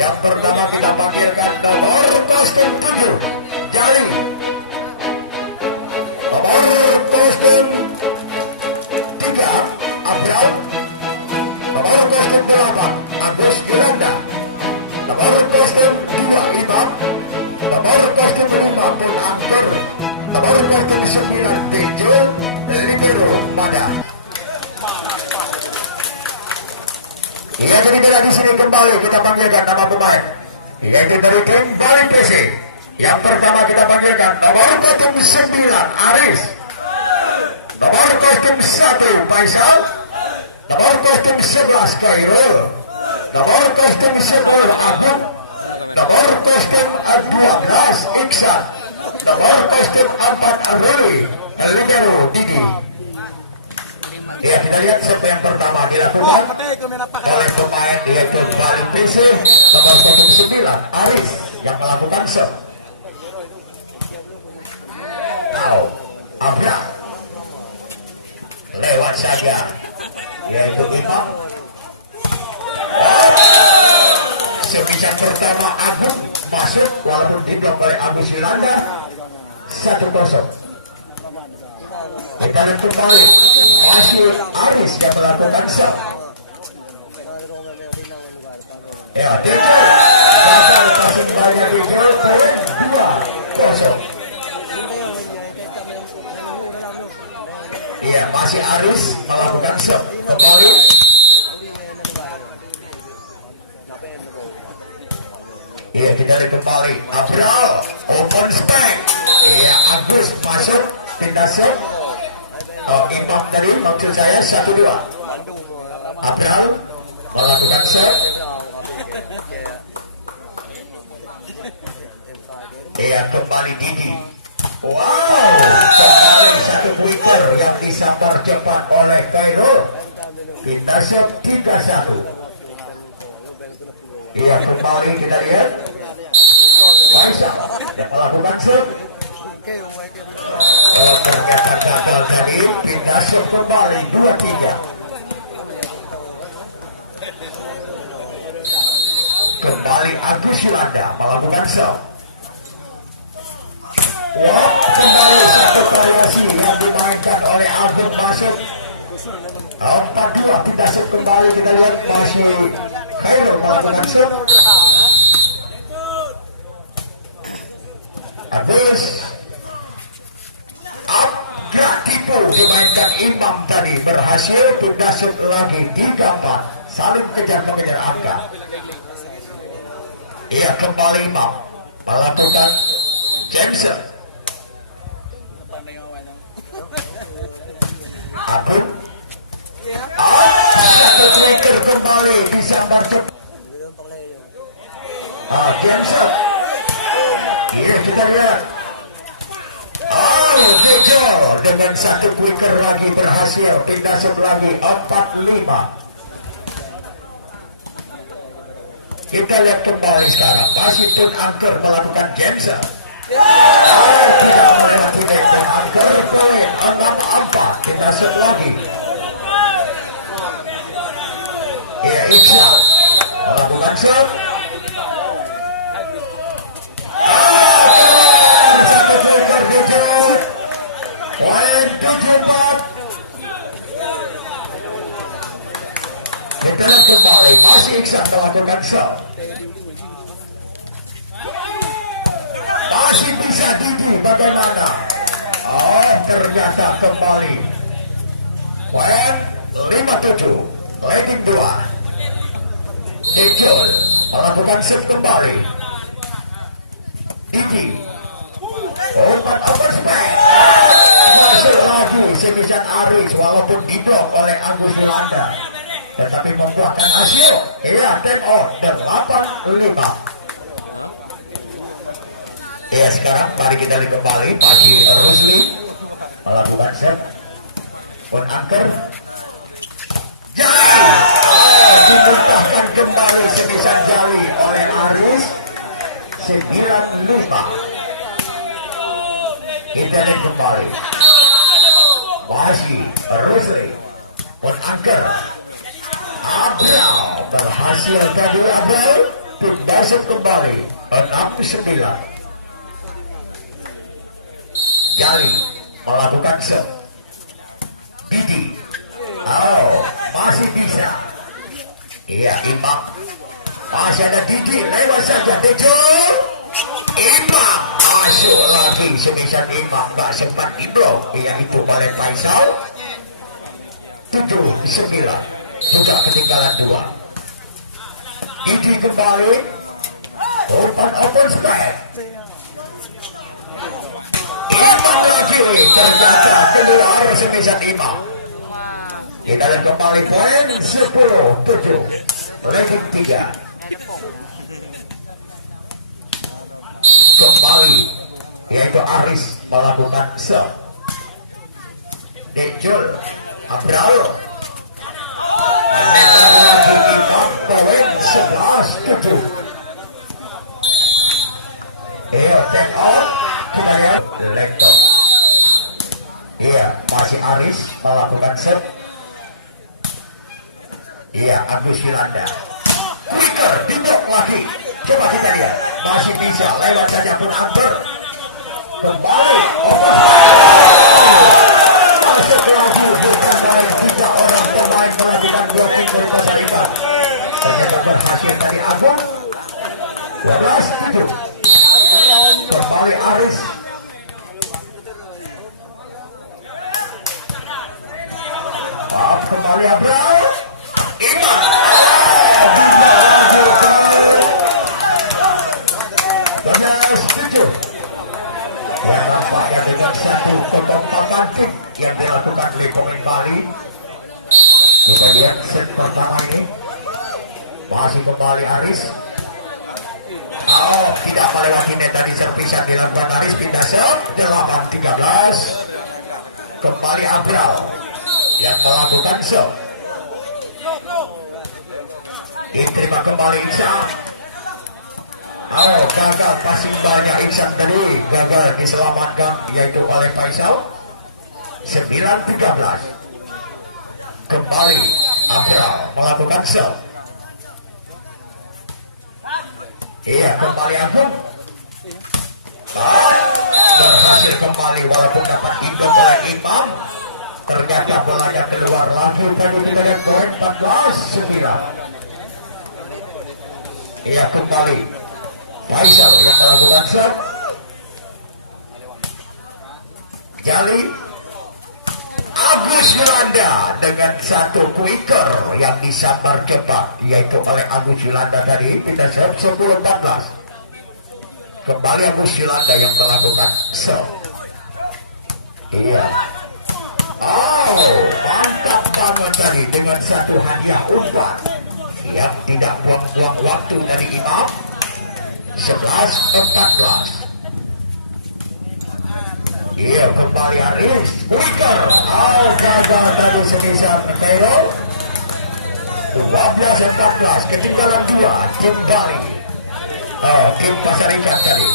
Yang pertama kita panggilkan nomor kostum 7 Jali. Nomor kostum 3 Abdul. Nomor kostum 8 Agus Yolanda. Nomor kostum 2 Imam. Nomor kostum 5 Pun Angker. Nomor kostum 9 Tejo Libero Pada. Ya, jadi dari sini kembali kita panggilkan nama pemain yaitu dari tim Bali PC. Yang pertama kita panggilkan nomor kostum 9 Aris. Nomor kostum 1 Faisal. Nomor kostum 11 Khairul. Nomor kostum 10 Agung. Nomor kostum 12 Iksan. Nomor kostum 4 Ruli Libero Didi. Ya, kita lihat siapa yang pertama dilakukan oleh pemain yaitu Bali PC nomor 9 Aris yang melakukan shot. Now, Abra lewat saja yaitu Imam. Sebisa pertama Agung masuk walaupun diblok oleh Agus Yolanda 1-0. Kita lihat kembali masih Aris yang melakukan shot. Ya, dia masuk banyak di gol 2-0. Iya, masih Aris melakukan shot kembali. Iya, kita lihat kembali Abdul open spek. Iya, Agus masuk pindah shot. Imam tadi maksud saya 1-2. Abdul melakukan shot. Iya, kembali Didi. Wow, kembali satu winger yang disambar cepat oleh Khairul. Kita shot 3-1. Iya, kembali kita lihat Faisal yang melakukan shot. Ternyata gagal tadi, kita shot kembali 2-3. Kembali Agus Yolanda melakukan shot. Wah, kembali satu variasi yang dimainkan oleh Agus masuk. 4-2 kita shot kembali, kita lihat masih Khairul melakukan shot. Agus agak tipu dimainkan Imam tadi, berhasil pindah shot lagi 3-4 saling mengejar angka. Ia kembali Imam melakukan Jameson. Agung satu trigger kembali disambar cepat. Jameson. Iya, kita lihat. Tejo dengan satu trigger lagi berhasil pindah shot lagi 4-5. Kita lihat kembali sekarang masih Pun Angker melakukan Jameson. Tidak melewati back dan Angker poin 4-4. Kita shot lagi. Ya, Iksan melakukan shot. Satu poin Tejo. Poin 7-4. Kita lihat kembali masih Iksan melakukan shot. Masih bisa Didi bagaimana? Ternyata kembali poin 5-7. Lagi 2. Tejo melakukan shot kembali. Didi open overspec. Masuk lagi Semizat Aris walaupun diblok oleh Agus Yolanda, tetapi membuahkan hasil. Iya, take out 8-5. Ya, sekarang mari kita lihat kembali Pagi Rusli melakukan shot. Pun Angker Jali dipuntahkan kembali Semizat Jali oleh Aris 9-5. Kita lihat kembali Pagi Rusli Pun Angker Abdul berhasil kedua gol. Tim Dasit kembali 6-9. Jali melakukan serve. Didi. Oh, masih bisa. Iya, Imam. Masih ada Didi, lewat saja. Tejo. Imam masuk lagi. Semisal Imam gak sempat diblok. Iya, itu oleh Faisal. 7-9. Juga ketinggalan 2. Didi kembali. Open spread. Imam lagi. Ternyata kedua arah semisal Imam. Kita lihat kembali poin 10-7. Ranking 3. Kembali yaitu Aris melakukan serve. Dejol Abral menembak lagi Imam poin 11-7. Take out. Kita lihat Lektor. Iya, masih Aris melakukan serve. Iya, Agus Yolanda. Quicker, diblok lagi. Coba kita lihat. Masih bisa, lewat saja pun Amber. Kembali. Masuk lagi. Bukan main 3 orang pemain melakukan blocking dari masa lima. Ternyata berhasil tadi Agung. 12-7. Kembali Aris. Kembali Abral. Imam. Yang dilakukan oleh pemain Bali. Kita lihat set pertama ini masih kembali Aris. Oh, tidak melewati net tadi servisan dilakukan Aris. Pindah serve 8-13. Kembali Abral yang melakukan serve. Diterima kembali Iksan. Oh, gagal passing banyak Iksan tadi. Gagal diselamatkan yaitu oleh Faisal. 9-13. Kembali Abral melakukan serve. Iya, kembali Agung. Berhasil kembali walaupun dapat ikut oleh Imam. Ternyata bolanya keluar lagi. Tadi kita lihat poin 14-9. Iya, kembali Faisal yang melakukan serve. Jali Agus Yolanda dengan satu quicker yang disambar cepat yaitu oleh Agus Yolanda tadi. Pindah serve 10-14. Kembali Agus Yolanda yang melakukan serve. Iya. Oh, mantap banget tadi dengan satu hadiah umpan yang tidak buang-buang waktu dari Imam. 11-14. Iya, kembali Aris. Wicker. Oh, gagal tadi sebesar Cairo. 12-14. Ketinggalan 2. Tim Bali. Oh, tim Pasar Ikan tadi.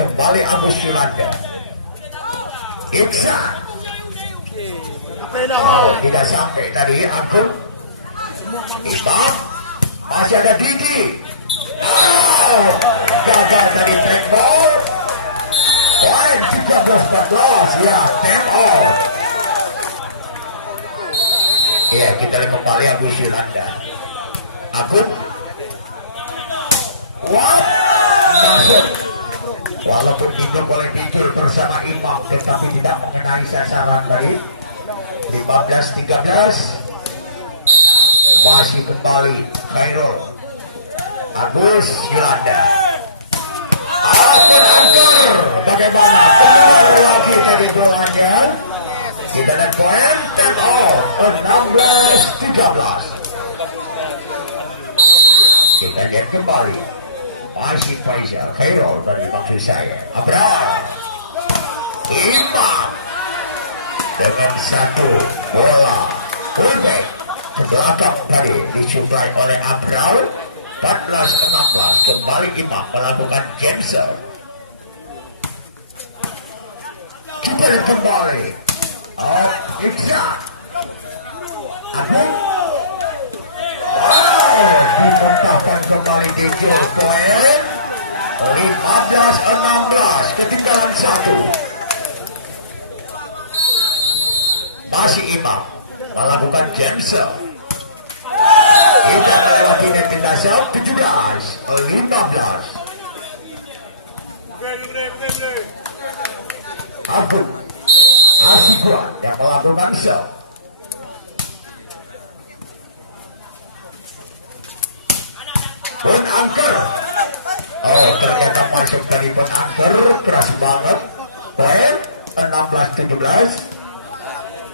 Kembali Agus Yolanda. Iksan. Oh, tidak sampai tadi Agung. Imam. Masih ada Didi. Oh, gagal tadi track ball. Poin 13-14. Ya, time out. Ya, kita lihat kembali Agus Yolanda. Agung. Wah, masuk. Walaupun itu oleh Dicul bersama Imam, tetapi tidak mengenai sasaran dari 15-13. Masih kembali Khairul. Agus Yolanda. Penangkar. Bagaimana? Benar lagi tadi bolanya. Kita lihat poin. Time out. 16-13. Kita lihat kembali. Masih Faisal. Khairul tadi maksud saya. Abrar. Imam. Dengan satu bola. Fullback. Ke belakang tadi disuplai oleh Abral. 14-16. Kembali Imam melakukan cancel. Kita lihat kembali. Oh, Iksan. Agung. Wow, dimentahkan kembali Masih Imam melakukan jump. Tidak melewati net dasar 17-15. Abdul Asikwan yang melakukan shot. Pun angker. Oh, ternyata masuk dari pun angker. Keras banget. Poin 16-17.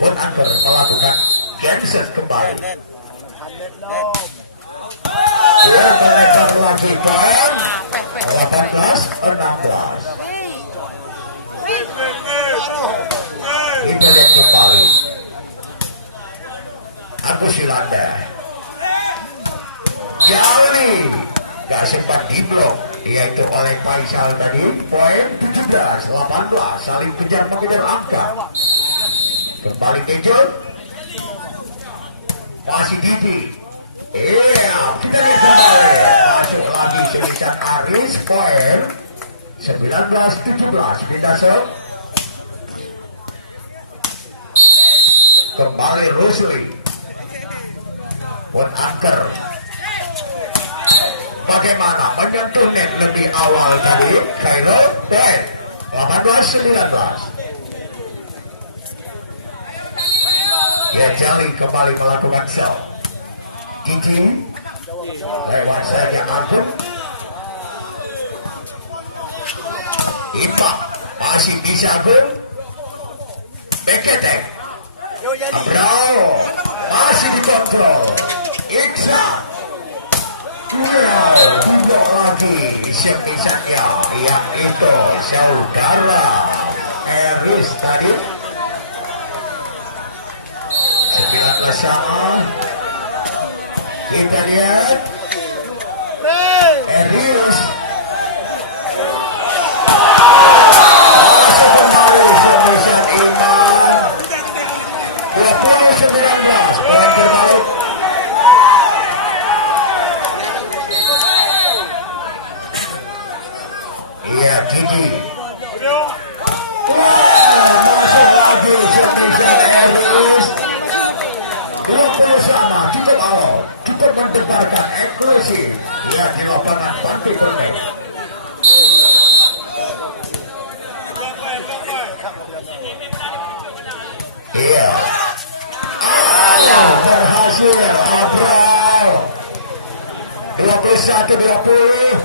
Pun angker melakukan Jensen kembali. Dia menekan lagi poin 18-16. Kita lihat kembali. Agus Yolanda. Jauh nih. Gak sempat diblok. Dia itu oleh Faisal tadi. Poin 17-18. Saling kejar mengejar angka. Kembali Kejut. Masih Didi. Iya, kita lihat kembali. Masuk lagi sebesar Aris. Poin 19-17. Pindah set. Kembali Rusli. Pun angker. Bagaimana menyentuh net lebih awal tadi? Kairo, poin 18-19. Ya, Jali kembali melakukan shot. Cici lewat saja Agung. Impak masih bisa Agung. Beketek. Bravo, masih dikontrol. Iksan. Wow, tidak lagi sepisannya yang itu saudara Eris tadi. 19 sama. Kita lihat Eris. Lihat di lapangan Pantai Permen. Iya. Berhasil Abral. 21-20.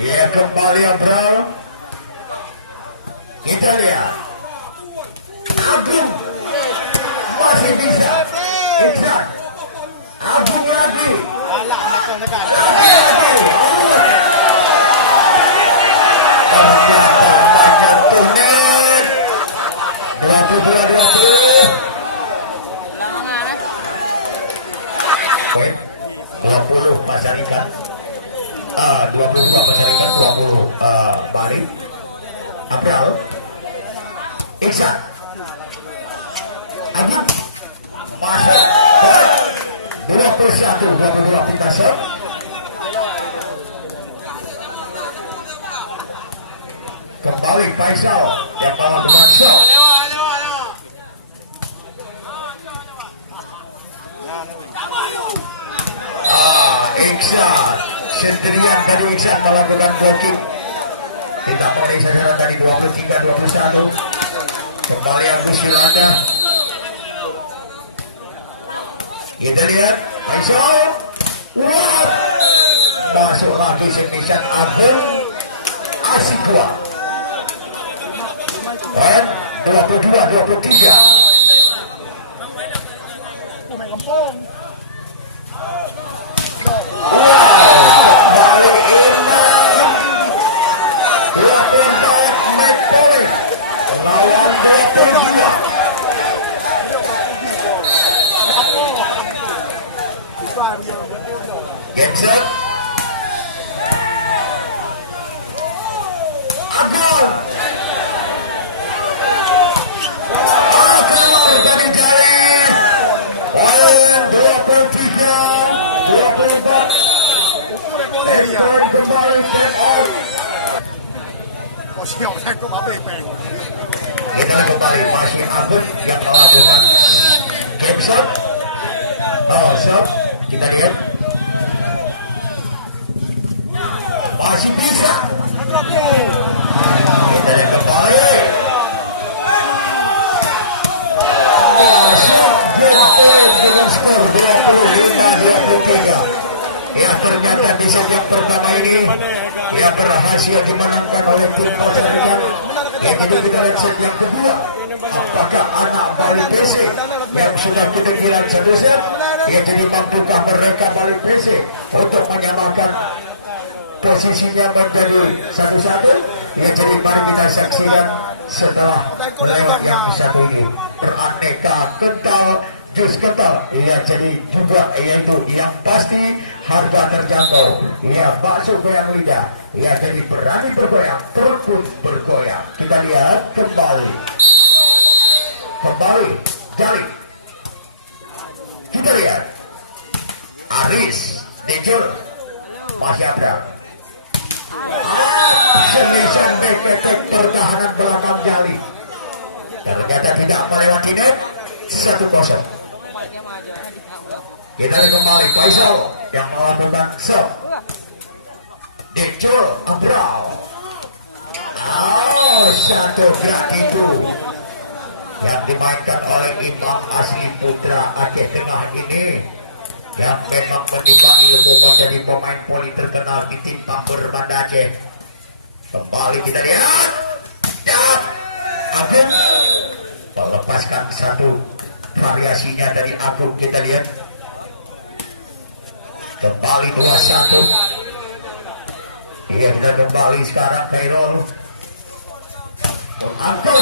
Iya, kembali Abral. Kita lihat Agung masih bisa. Iksan Agung lagi. Alah, nekan. Masyarakat 22 masyarakat 20 Bali. Abral Iksan Agung masuk 21-22 pindah shot. Kembali Faisal yang melakukan shot. Iksan sendirian dari Iksan melakukan blocking. Kita mulai sasaran tadi 23-21. Kembali Agus Yolanda. Kita lihat Faisal. Wow. Masuk lagi Septisan Abdul Asikwa. Dan 22-23. Gets up. Agung dari jari. Poin 23-24. Kembali get out. Kita kembali masih Agung yang melakukan game shot. Oh, shot. Kita lihat. Masih bisa. Kita lihat kembali. Ya, ternyata di set yang pertama ini ya berhasil dimenangkan oleh tim Pasarian. Ya, kita lihat set yang kedua. Apakah anak Bali PC yang sudah ketinggalan satu set, ya jadi mampukah mereka Bali PC untuk menyamakan posisinya menjadi satu-satu? Ya, jadi mari kita saksikan setelah lewat yang satu ini beraneka kental. Jus kental, iya jadi juga yaitu yang pasti harga terjangkau. Iya bakso goyang lidah, iya jadi berani bergoyang, perut pun bergoyang. Kita lihat kembali, cari. Kita lihat Aris, Dejur, masih ada. Selesai meketek pertahanan belakang Jali. Dan ternyata tidak melewati net 1-0. Kita lihat kembali Faisal yang melakukan serve. Dejul Abrau. Satu gerak itu yang dimainkan oleh Imam Asli Putra Aceh Tengah ini, yang memang menimba ilmu menjadi pemain voli terkenal di tim Tambor Banda Aceh. Kembali kita lihat dan Agung melepaskan satu variasinya dari Agung. Kita lihat kembali 2-1. Iya, kita kembali sekarang Khairul Angker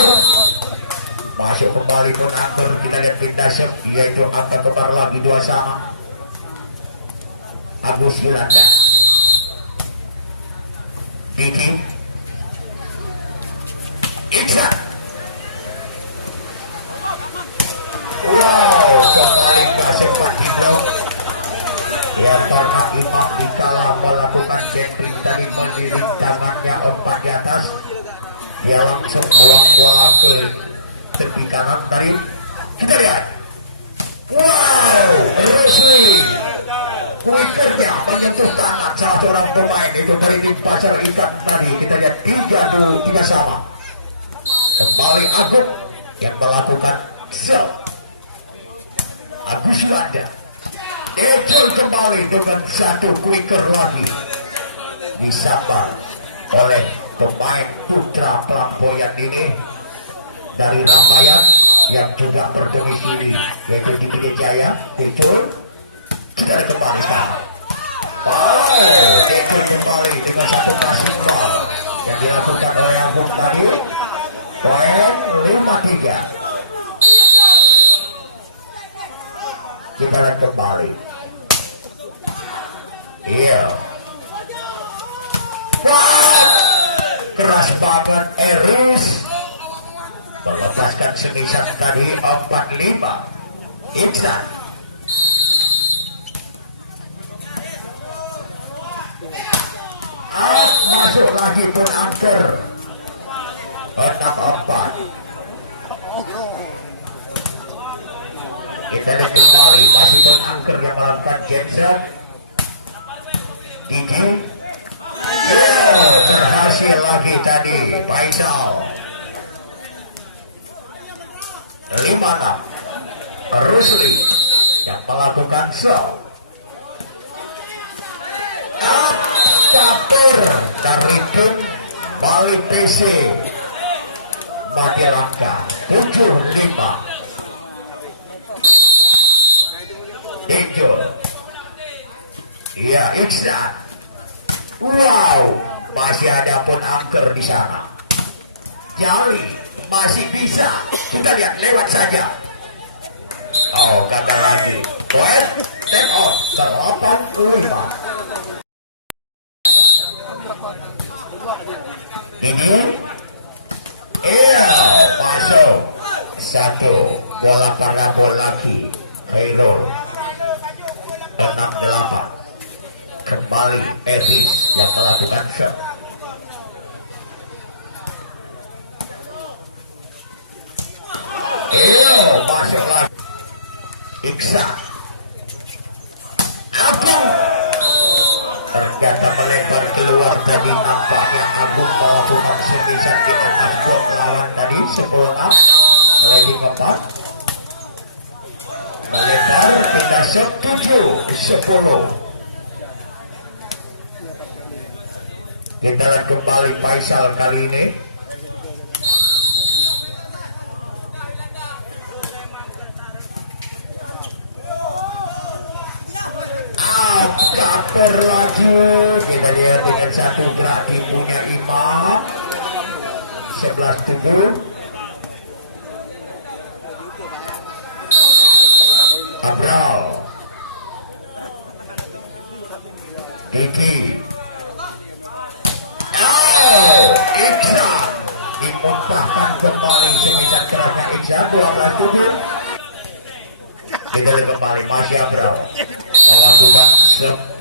masuk kembali pun Angker. Kita lihat pindah sep, yaitu angka kebar lagi 2 sama. Agus Yolanda Diki Iksan. Wow, kembali kasih Patino. Ya, karena Imam dikala melakukan jumping tadi mendiri tangannya 4 di atas. Dia langsung buang-buang ke tepi kanan dari. Kita lihat. Wow, Rusli. Wicketnya menyentuh tangan salah seorang pemain itu dari tim Pasar Ikan tadi. Kita lihat 3 sama. Kembali Agung yang melakukan serve. Agus Yolanda. Ejol kembali dengan satu quicker lagi. Disapa oleh pemain putra pelampoyan ini dari Rampayan yang juga berdomisili yaitu di Pidi Jaya. Ejol sudah kembali sekarang. Ejol kembali dengan satu passing ball yang dilakukan oleh Agung tadi. Poin 5-3. Kita lihat kembali. Iya. Wah, keras banget Eris. Melepaskan semisal tadi 4-5. Iksan. Masuk lagi pun Angker. 6-4. Kita lihat kembali masih pun Angker yang melakukan Jensen. Gigi. Berhasil lagi tadi Faisal. 5-6. Rusli yang melakukan serve. Catur dari tim Bali PC Madia Langka 7-5. Dejo. Iya, Iksan. Wow, masih ada pun Angker di sana. Jali masih bisa. Kita lihat lewat saja. Oh, gagal lagi. Poin, take off, 8-5. Ini, iya, masuk. Satu, bola parabol lagi. Khairul 6-8. Kembali Eris yang melakukan shot. Iksan Agung ternyata melebar keluar tadi, nampaknya Agung melakukan semisan di atas blok lawan tadi. 10-6 rating 4 melebar pindah 7-10. Kita lihat kembali Faisal kali ini. Kaper lagi. Kita lihat dengan satu berarti punya Imam 11-7. Abral Iki Iksan dimuntahkan kembali semisal kerana Iksan 12-7. Kita lihat kembali masih Abral melakukan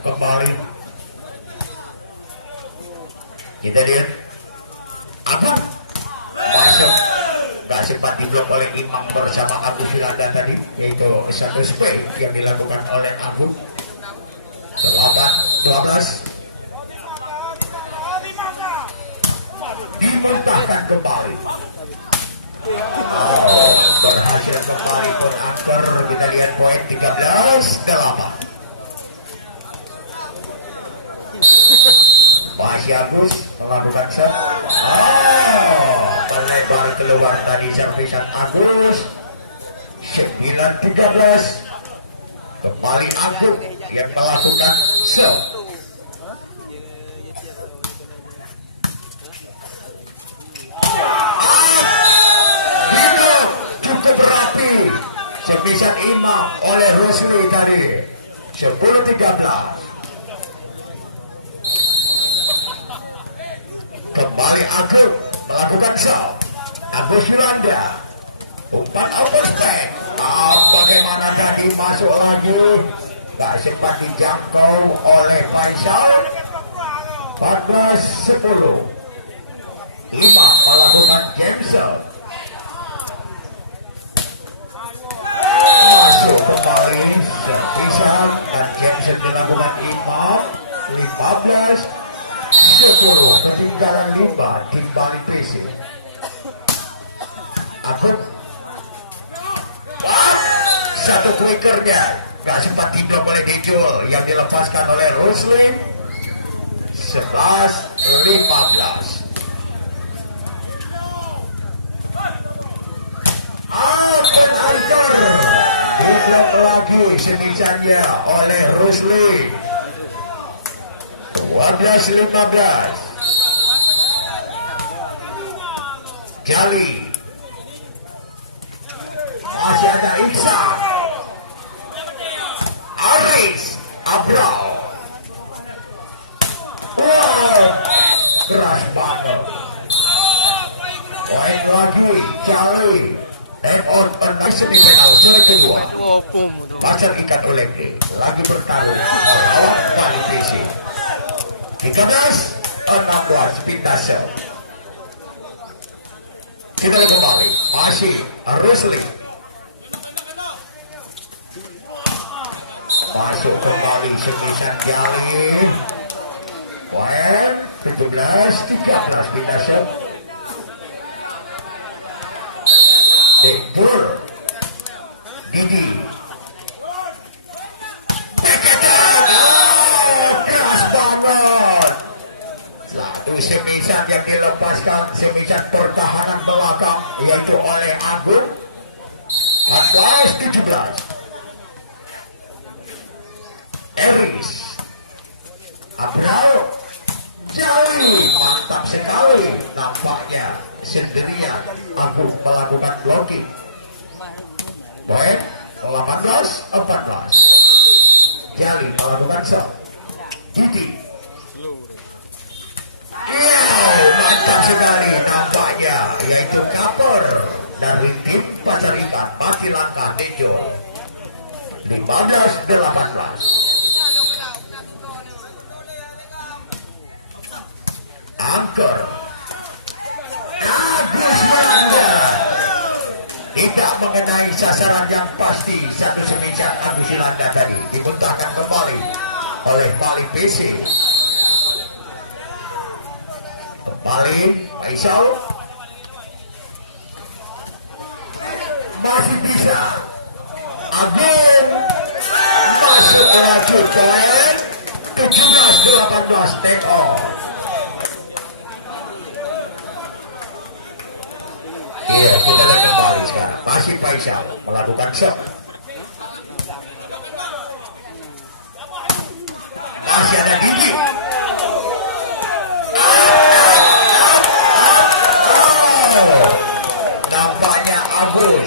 kembali. Kita lihat Agung masuk, gak sempat diblok oleh Imam bersama Abu Firanda tadi, yaitu satu spray yang dilakukan oleh Agung. 8-12 dimuntahkan kembali. Berhasil kembali pun Akbar. Kita lihat poin 13-8. Masih Agus melakukan shot. Melebar keluar tadi servisan Agus. 9-13. Kembali Agung yang melakukan shot. Cukup rapi semisal Imam oleh Rusli tadi. 10-13. Kembali Agung melakukan shot. Agus Yolanda umpan overstep. Bagaimana tadi masuk lagi, gak sempat dijangkau oleh Faisal. 14-10. Imam melakukan Jameson. Masuk kembali servisan dan Jameson dilakukan Imam. 15-10. Ketinggalan 5 di balik trisi. Agung satu quicker-nya gak sempat diblok oleh Dejol yang dilepaskan oleh Rusli. 11-15. Alvin Aitor diblok lagi semisannya oleh Rusli. 12-15. Jali masih ada Iksan. Aris Abral. Wow, keras banget. Poin lagi Jali. Dan on semifinal seri kedua. Pasar ikat oleh lagi bertarung melawan kualifikasi. 13-16 pindah sel. Kita lihat kembali masih Rusli. Masuk kembali semisan Jali. Poin 17-13 pindah sel. Dekbur Gigi keras banget. Satu semisan yang dilepaskan, semisan pertahanan belakang, yaitu oleh Agung. 14-17. Eris Abral Jali mantap sekali nampaknya sendirian Agung melakukan blocking. Poin 18-14. Jali melakukan shot. Gigi. Mantap sekali nampaknya, yaitu cover dari tim Pasar Ikan Baki Langkah Dejo. 15-18. Angker Agus Yolanda tidak mengenai sasaran yang pasti. Satu semeja Agus Yolanda tadi dimuntahkan kembali oleh Bali PC. Kembali Faisal masih bisa. Agung masuk melanjutkan 17-18 take off. Iya, kita lihat kembali sekarang. Masih Faisal melakukan shot. Masih ada Didi. Nampaknya Agus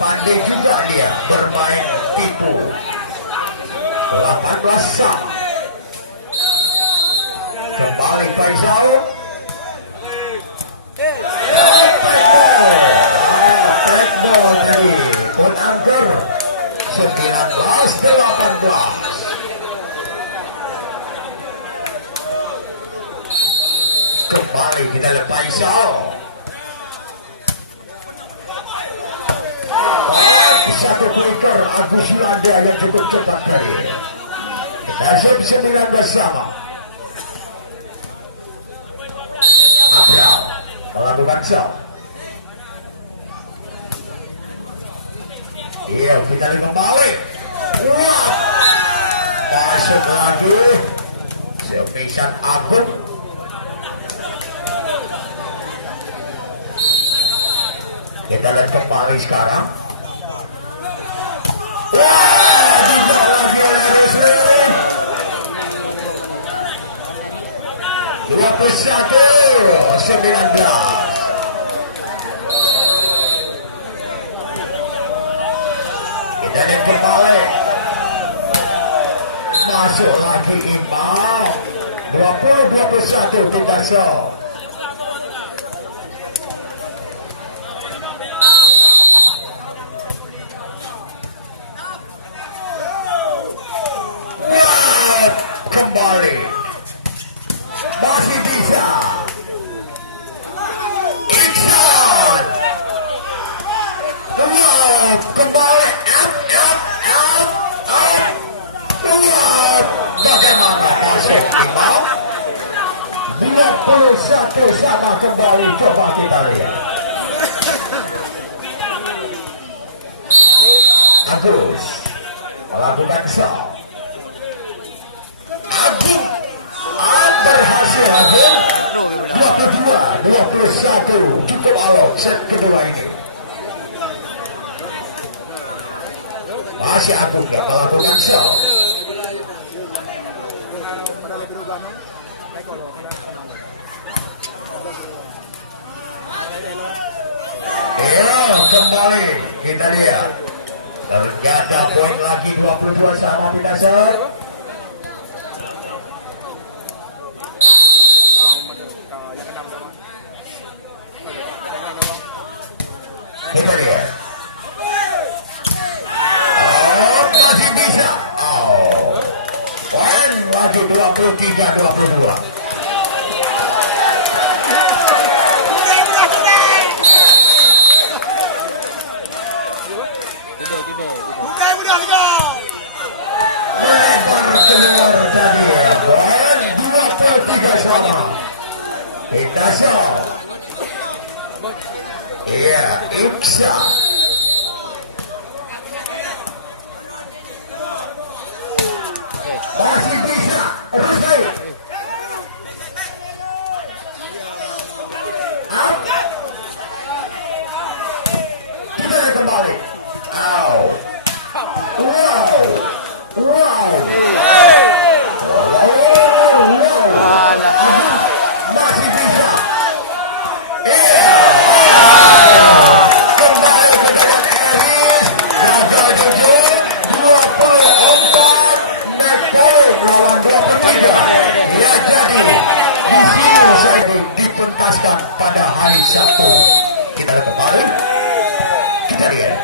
pandai juga dia bermain tipu. 18 shot. Kembali Faisal. Kembali kita lihat Faisal. Satu breaker Agus Yolanda yang cukup cepat tadi. Nasib 19 sama. Abram melakukan shot. Iya, kita lihat kembali. Wah, masuk lagi. Sepisan Agung. Kita lihat kembali sekarang. Wah, lagi oleh Rusli. 21-19. Kita lihat kembali. Masuk lagi Imam. 20-21 kita show. Kembali masih bisa Iksan. Kembali up. Bagaimana masuk Imam. 51 sama kembali. Coba kita lihat Agus melakukan shot. Berhasil Agung. 22-21 cukup awal set kedua ini. Masih Agung yang melakukan shot. Ya, kembali kita lihat. Ternyata poin lagi 22 sama tidak set. Kita lihat. Masih bisa. Poin lagi 23-22. Iya, Iksan. Masih bisa. Rusli. Kita kembali. Wow. Masih bisa. Pada hari Sabtu kita kembali. Kita lihat.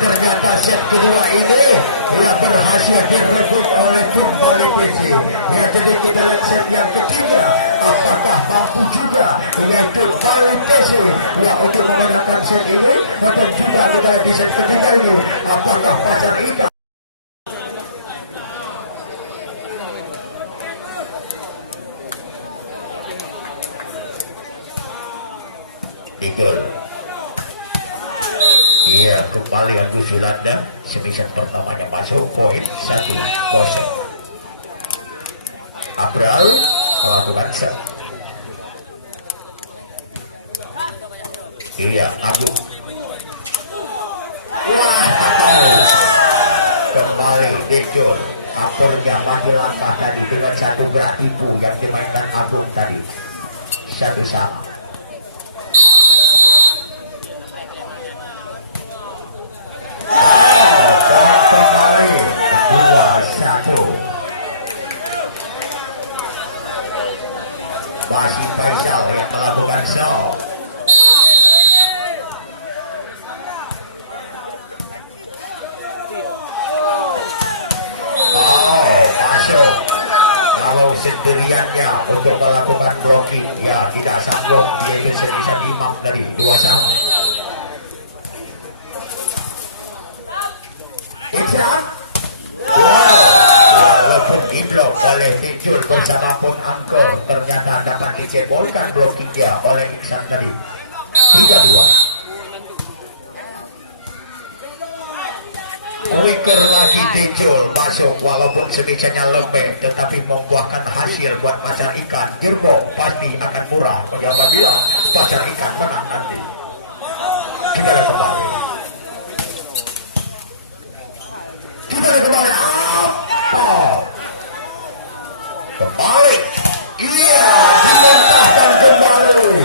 Ternyata set kedua ini yang berhasil direbut oleh Tumpul balik PC. Ya, jadi kita lihat set yang ketiga. Apakah mampu juga yaitu balik PC ya untuk memenangkan set ini? Atau juga kita bisa ketiga ini? Apakah pasar ikan? Ikut. Iya, kembali Agus Yulanda. Semisal pertamanya masuk poin 1-0. Abral melakukan set. Iya, Agung. Kembali Dejol. Kapurnya maju langkah tadi dengan satu gerak ibu yang dimainkan Agung tadi. Satu sama. Masih Faisal yang melakukan show. Masuk. Kalau sendiriannya untuk melakukan blocking, ya tidak sanggup. Yaitu Serisa Imam dari 2-1. Iksan. Walaupun diblok oleh Nicul bersama pun Angkor, ternyata dapat dicebolkan blockingnya oleh Iksan tadi. 3-2. Wicker lagi Nicul masuk walaupun sebisanya lembek tetapi membuahkan hasil buat pasar ikan. Jurbo pasti akan murah apabila pasar ikan menang nanti. Kita lihat kembali. Kembali. Iya, dimentahkan kembali.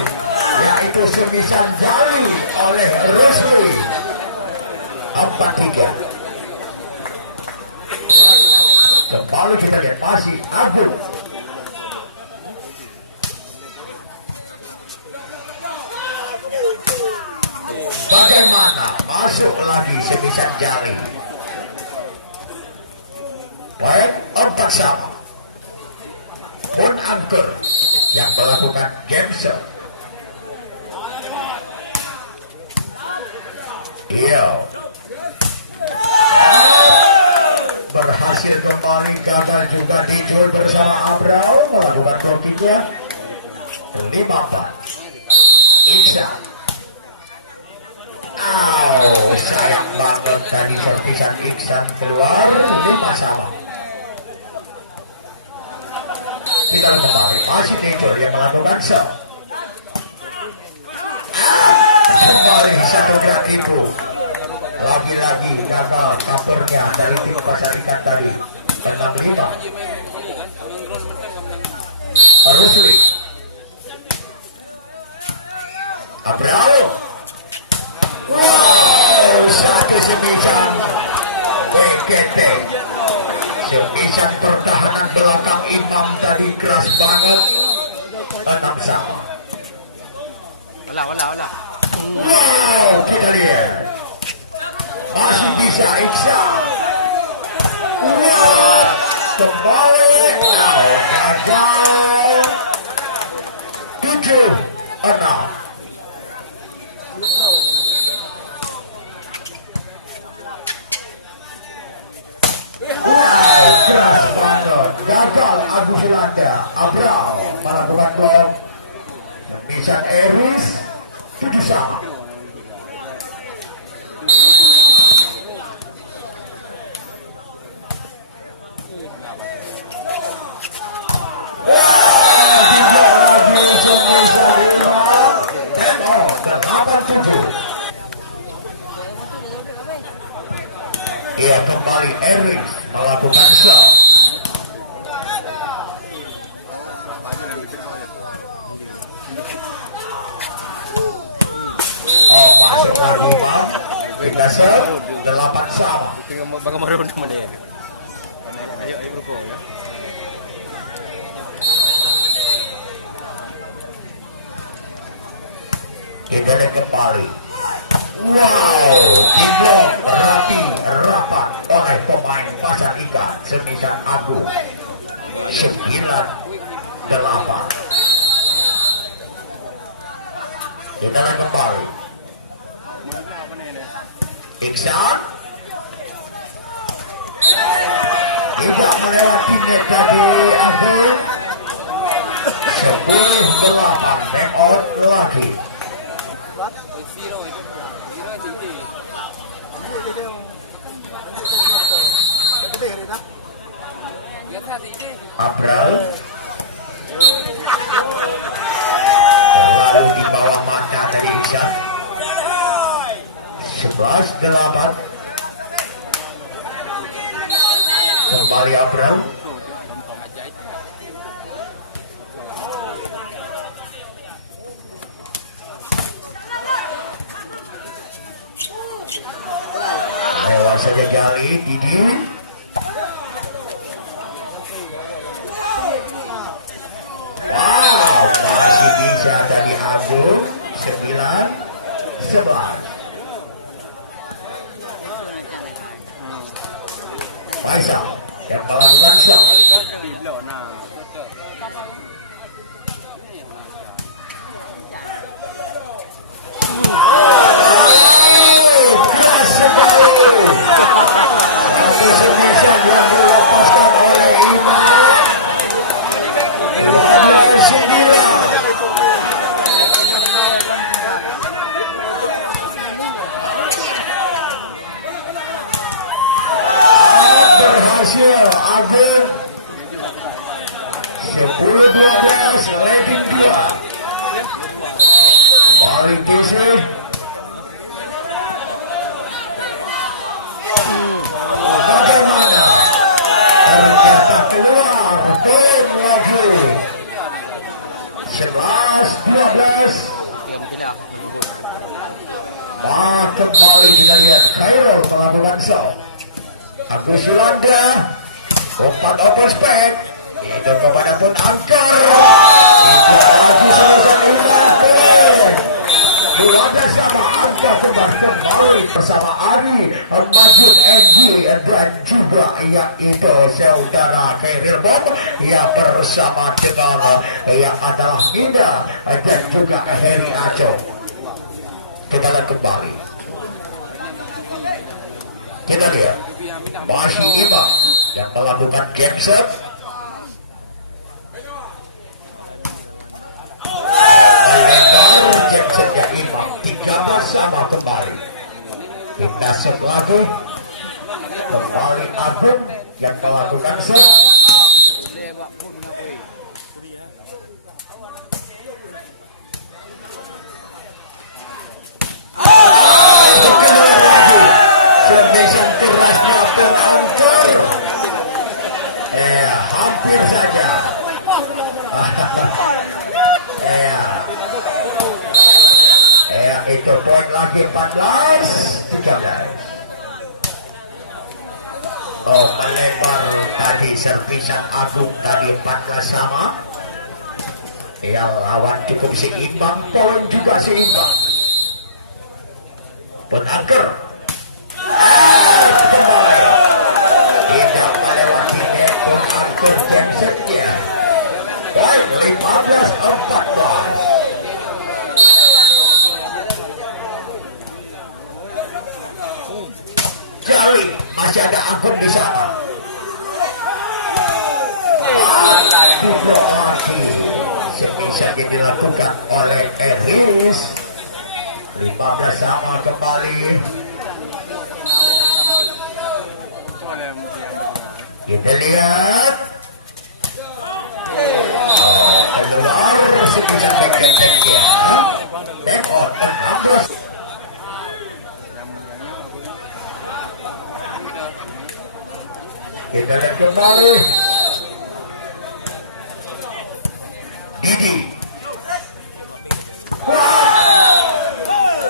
Yaitu semisal jali oleh Rusli. 4-3. Kembali kita lihat masih Agung. Bagaimana masuk lagi semisal jali. Baik, 4 sama. Pun Angker yang melakukan game shot. Iya. Berhasil kembali gagal juga Tijul bersama Abrao melakukan blockingnya. 5-4. Iksan. Sayang banget tadi serpisan Iksan keluar. 5 sama. Kita kembali masih Tijul yang melakukan shot. Kembali satu gerak ibu. Lagi-lagi gagal covernya dari tim pasar ikan tadi. 6-5. Rusli. Abrao. Wow, satu semisal. Wekete. Semisal pertahanan belakang Imam tadi keras banget. 6 sama. Wow, kita lihat. Masih bisa Iksan. Wow, kembali. Gagal. 7-6. Wow, keras banget. Gagal Agus Yulanda. Abrao melakukan blok. Bisa Eris. 7 sama. Ia kembali Eris melakukan shot. Masuk lagi. Kita shot 8 sama. Kita lihat kembali. Wow, diblok rapi rapat oleh pemain pasar ikan semisal Agung. 9-8. Kita kembali. Iksan tidak melewati net dari Abdul. 10-8 back lagi. Abral lalu di bawah mata dari Iksan. 11-8. Kembali Abram. Lewat saja kali Didi. Wow, masih bisa dari Agung. 9-11. Faisal yang melakukan shot. Agen 10-12 rating 2 balik Kisri bagaimana ternyata keluar poin lagi 11-12. Kembali kita lihat Khairul melakukan shot. Agus Yolanda umpan open spek itu kepada pun Angkar itu Agus Yolanda sama Angkar kembali bersama Ari Majid Egi dan juga yaitu saudara Khairil Bob yang bersama dengan yang adalah Ida dan juga Heri Ajo. Kita lihat kembali, kita lihat masih Imam yang melakukan game set. Baru game setnya Imam 13 sama kembali. Kita set lagi. Kembali Agung yang melakukan set. Itu poin lagi 14-13. Oh, melebar tadi servisan Agung tadi 14 sama. Ya, lawan cukup seimbang, poin juga seimbang. Penangker tidak melewati Penangker Jacksonnya. Poin 15-14. Masih ada Agung di sana. Bisa dilakukan oleh Eris. 15 sama kembali. Kita lihat. Keluar sekian dekat-dekat. Dekor 14. Kita lihat kembali. Didi.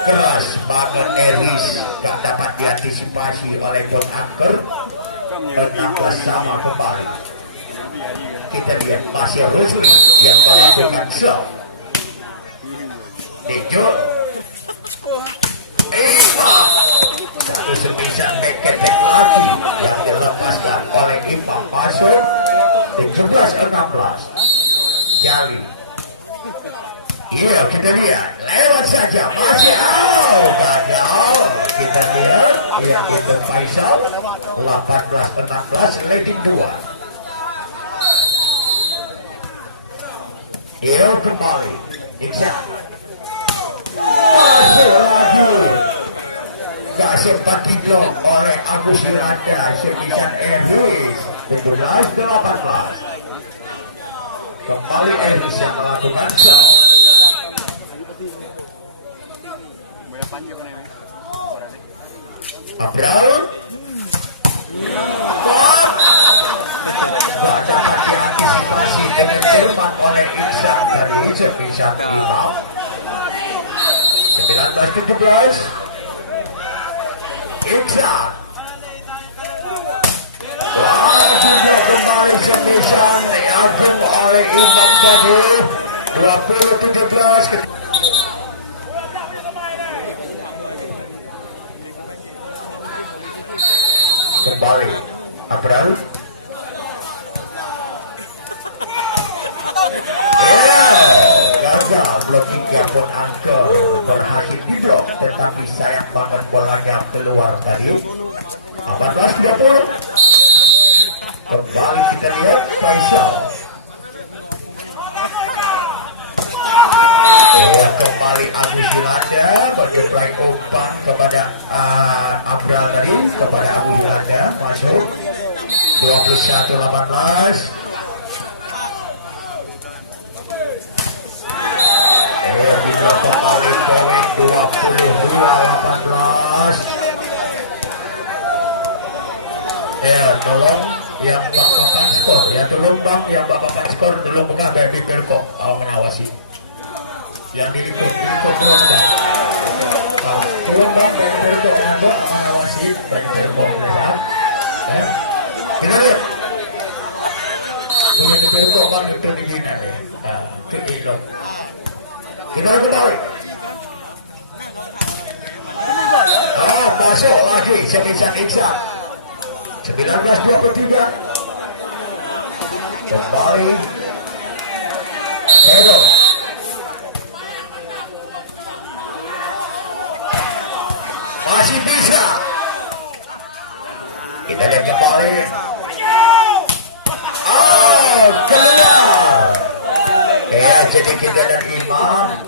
Keras banget Eris. Tak dapat diantisipasi oleh Don Anker. Dan sama kembali. Kita lihat masih Rusli yang melakukan shot. Dejo. Sebisa back lagi yang dilepaskan oleh Imam masuk 17-14. 18-16 leading 2. Iyo kembali Iksan gak sempat diblok oleh Agus Yolanda. Sembilan Erwis 17-18. Kembali Erwis yang melakukan show. Abral masih dengan oleh Iksan dari Iksan Imam 19-17. Iksan kembali semisal diatur oleh Imam tadi 20-17. Kembali Abrar gagal blocking gabung angka berhasil diblok, tetapi sayang banget bolanya keluar tadi. 18-20. Kembali kita lihat Faisal. Kembali Agus Yolanda menjuplai umpan kepada Abral tadi, kepada Agus Yolanda masuk 21-18. Kembali 22-18. Tolong yang bapak skor, tolong bang yang bapak skor tolong buka baby kok mengawasi. Yang diikut tolong bang baby untuk mengawasi baby kok. Kita lihat. Baby kok bang itu begini deh. Itu. Kita ketahui. Oh, masuk lagi Semisal Iksan 19-23. Kembali Hero masih bisa. Kita lihat kembali. Keluar. Ya, jadi kita dan Imam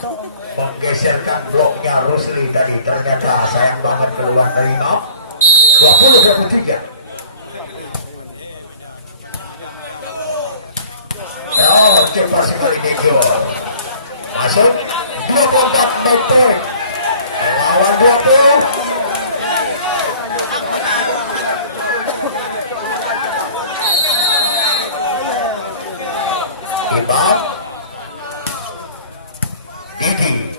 menggeserkan bloknya Rusli tadi. Ternyata sayang banget keluar dari Imam 20-23. Oh, cepat sekali Dejo. Masuk 24 poin. Lawan 20. Imam Didi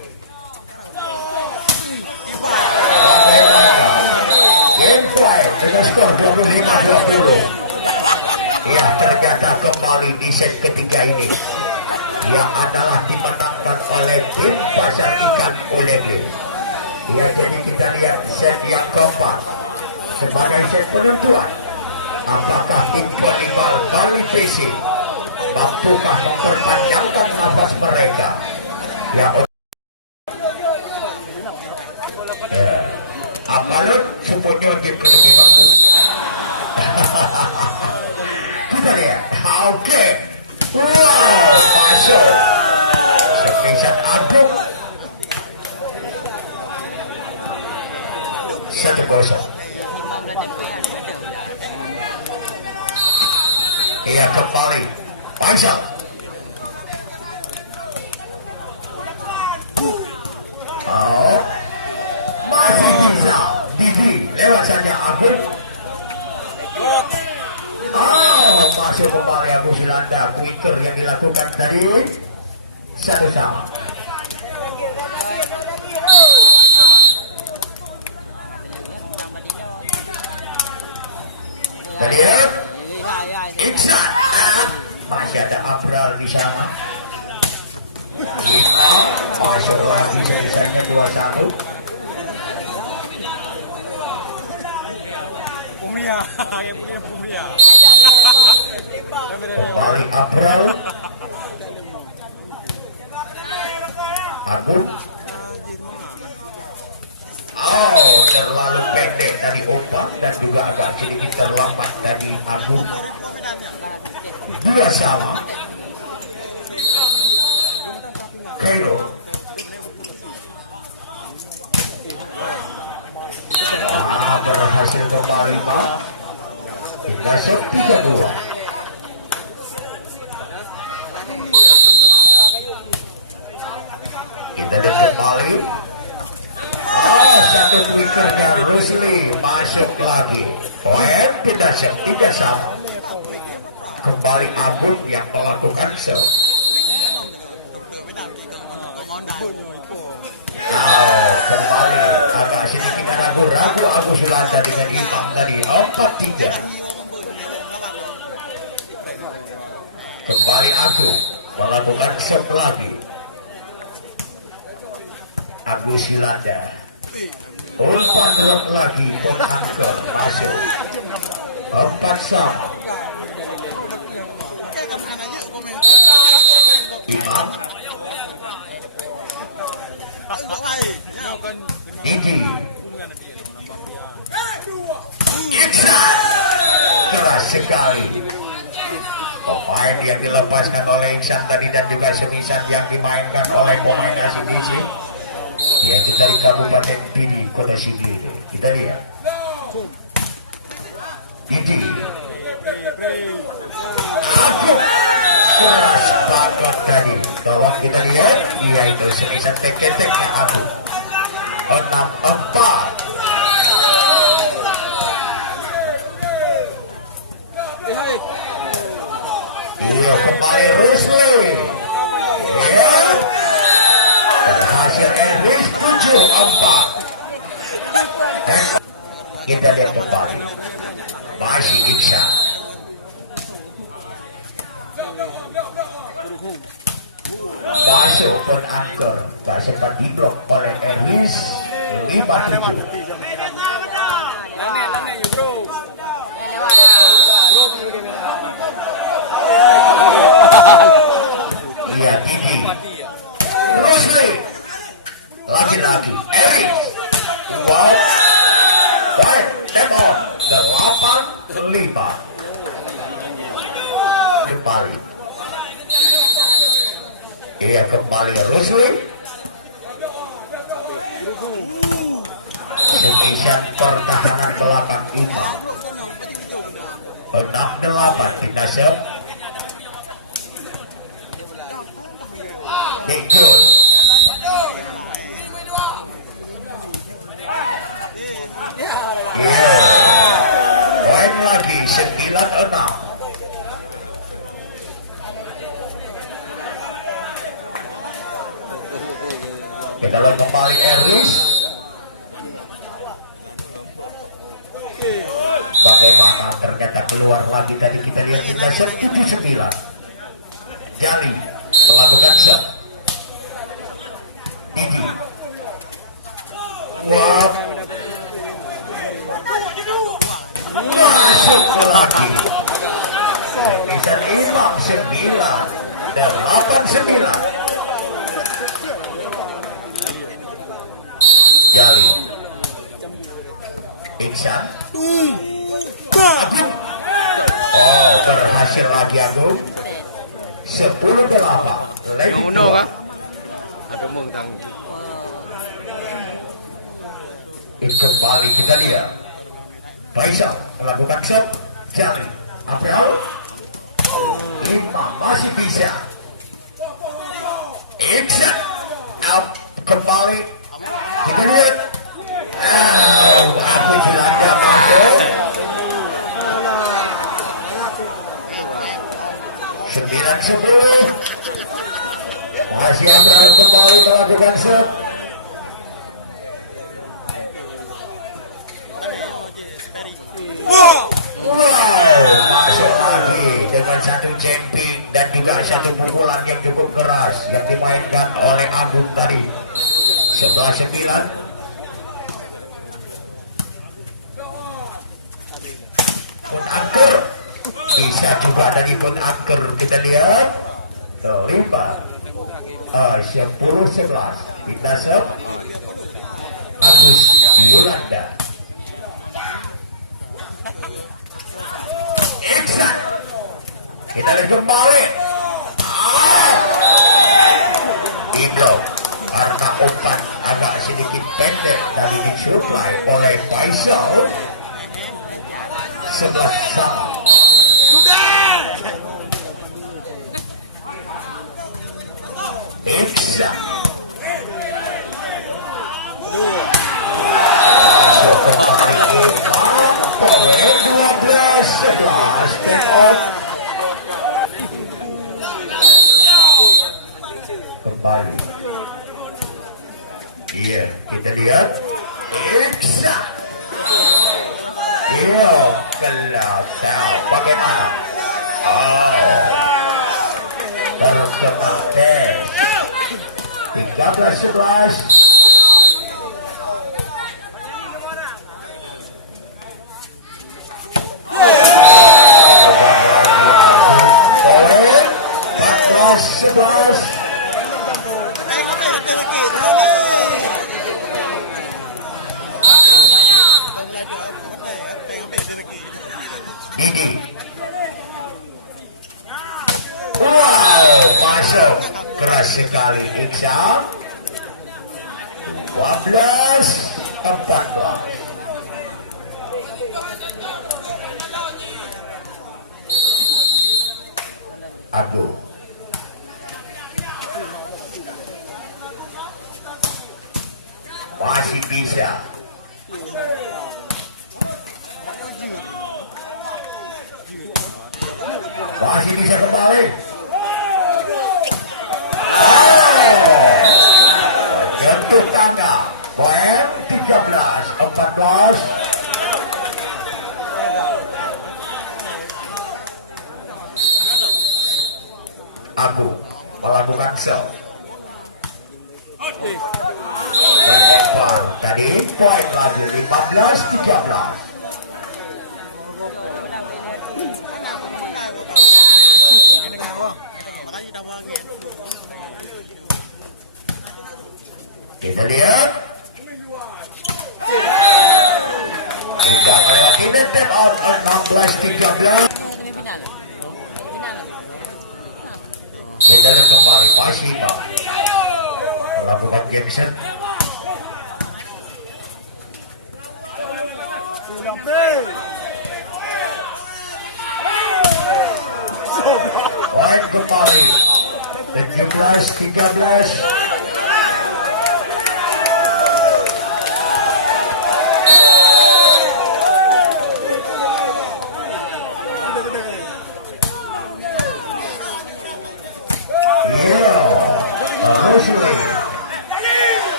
dengan skor 25-20. Ya, ternyata kembali di set ketiga ini yang adalah dimenangkan oleh tim Pasar Ikan Ulele. Ya, jadi kita lihat set yang keempat sebagai set penentuan. Apakah tim pengimbang Bali PC mampukah memperpanjangkan nafas mereka? Ya, Amalut semuanya lebih bagus. Kita lihat. Oke. Wow, masuk. Semisal Agung 1-0. Ia kembali Faisal. Masih bisa Didi lewat saja Agung. Masuk kembali Agus Yolanda. Wicker yang dilakukan tadi 1-1. Tadi Iksan masih ada Abral di sana. Masuk lagi sisanya 2-1. Kembali Abral. Agung. Oh, terlalu pendek dari Opang dan juga agak sedikit terlambat dari Agung. Dua sama. Kairo. Berhasil kembali Pak. Kita setia dua. Kita kembali. Satu wicket dan Rusli masuk lagi. Poin kita tiga sama. Kembali Agung yang melakukan serve. Kembali agak sedikit ragu-ragu Abu Sulanda dengan Imam tadi 4-3. Kembali Agung melakukan serve lagi. Abu Sulanda umpan drop lagi untuk Agung masuk 4 sama. Imam Gigi Iksan keras sekali. Pemain yang dilepaskan oleh Iksan tadi dan juga semisal yang dimainkan oleh pemain ACDC yaitu dari Kabupaten Pidi Kota Sigli. Kita lihat Gigi keras banget tadi. Bahwa kita lihat dia itu semisal tek-tek Abu 6-4. Iya kembali Rusli. Ya. Berhasil Elvis 7-4. Kita lihat kembali. Masih Iksan. Masuk pun angker. Tak sempat diblok oleh Elvis. 5-7. Iya Gigi Rusli lagi-lagi Elvis. Wow. Baik, Demon 8-5. Kembali. Iya kembali Rusli. Semisal pertahanan belakang Imam 6-8 kita serve. Dekul poin lagi 9-6. Kita lihat kembali Elvis. Bagaimana ternyata keluar lagi tadi kita lihat kita serve 7-9. Jali melakukan serve. Gigi. Wow. Masuk lagi. Bisa 5-9 dan 8-9. Jali. Iksan. Oh, berhasil lagi aku. 10-8. Uno kah? Ada mengtang. Kembali kita lihat. Faisal melakukan serve. Jali. April. 5 masih bisa. Iksan. Kembali. Kita lihat. Aku Sulanda masuk. 9-10. Masih akan kembali melakukan serve. Wow, masuk lagi dengan satu jumping dan juga satu pukulan yang cukup keras yang dimainkan oleh Agung tadi. 11-9. Pun angker bisa juga tadi pun angker kita lihat. Terlibat 10-11 kita serve. Agus Yolanda. Iksan. Kita lihat kembali. Indo. Karena umpan agak sedikit pendek dari disuplai oleh Faisal. 11-1. Sudah. Iksan. Kembali. Iya, kita lihat. Iksan. Iya, gelap. Nah, bagaimana? Berkembang deh. 13-11. Didi. Wow, masuk keras sekali Iksan. 12-14. Aduh. Masih bisa. Masih bisa kembali. Jatuh tangga. Poin 13-14. Abu melakukan sel. Tadi poin lagi 15-13. Kita lihat. Tidak lagi netep out 16-13. Kita lihat kembali masih melakukan Jackson. Poin kembali 17-13.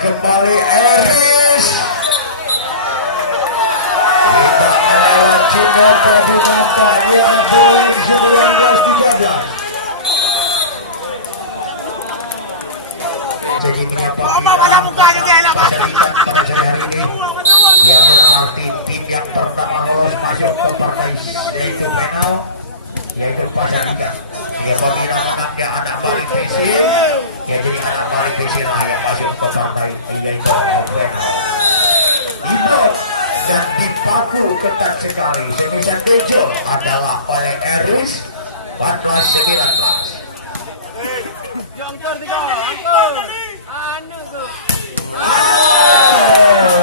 Kembali Eris. Kita melewat Cina dari nampaknya 19-13. Jadi mengapa persaingan pada sore hari ini yang berarti tim yang pertama harus masuk ke partai yaitu final yaitu Pasariga. Yang apabila menangnya anak balik Pesir, ya jadi anak balik Pesir yang masuk ke partai Indo dan dipaku ketat sekali. Sebisa 7 adalah oleh Eris 14-19.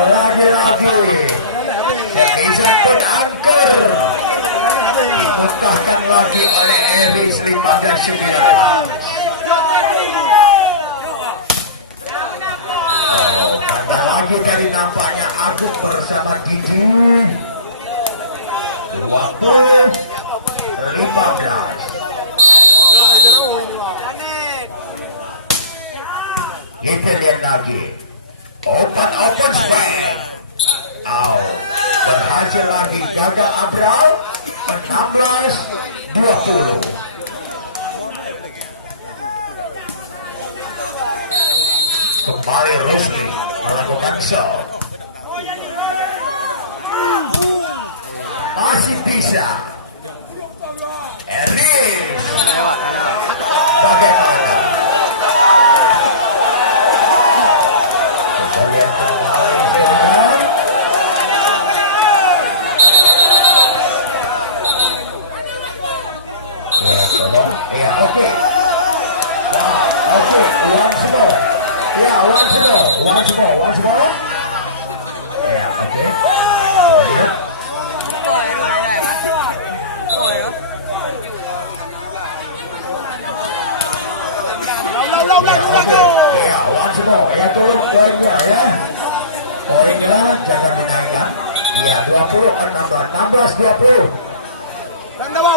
Lagi-lagi sebisa penangker dipecahkan lagi oleh Eris 15-19. Lagi dari nampaknya Agung bersama Didi 20-15. Kita lihat lagi open spike. Berhasil lagi Gaga Abral 16-20. Kembali Rusli melakukan shot. Masih bisa. Eris. Bagaimana?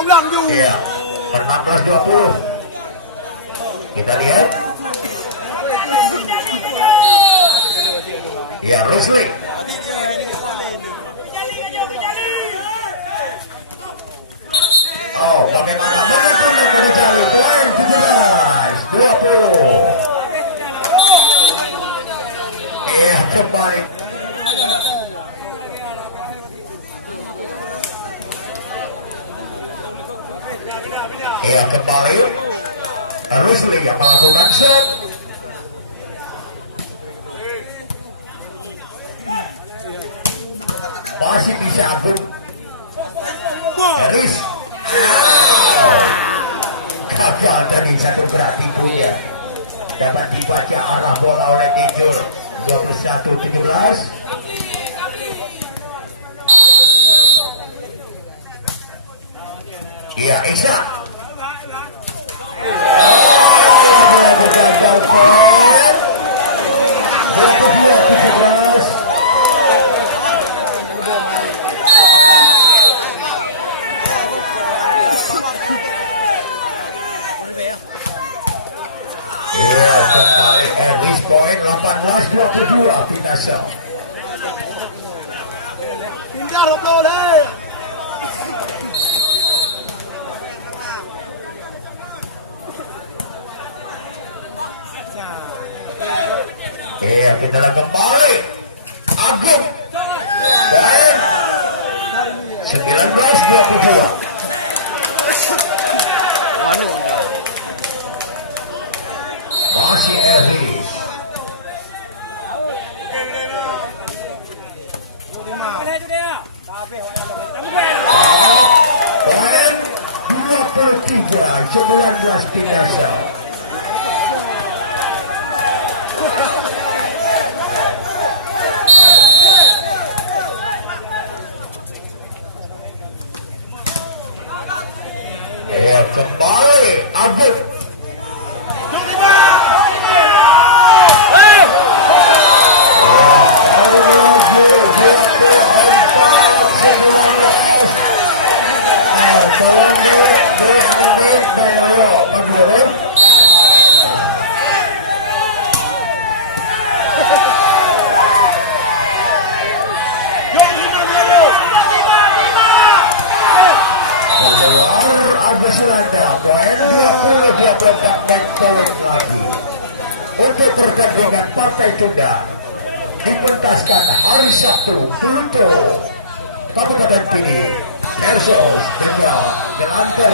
Ulang juga. Iya, 16-20. Kita lihat. Ya, Rusli. Oh, bagaimana? Bagaimana terjadi? Poin 17-20. Iya, kembali. Iya, kembali. Rusli yang melakukan shot. Masih bisa aku. Garis. Gagal dari satu berarti punya. Dapat dibaca arah bola oleh Tijul. 21-17. Iya, Isa. Poin 18-22 Pinasel. Tinggal 20 deh. Oke, kita lihat kembali. Agung. Dan 19-22. Masih Eris. Dan 23-19 Pinasel. Kembali Agung. Untuk pertandingan partai tunda dipentaskan hari Sabtu Pluto Kabupaten Pidi Ersos hingga Gelantar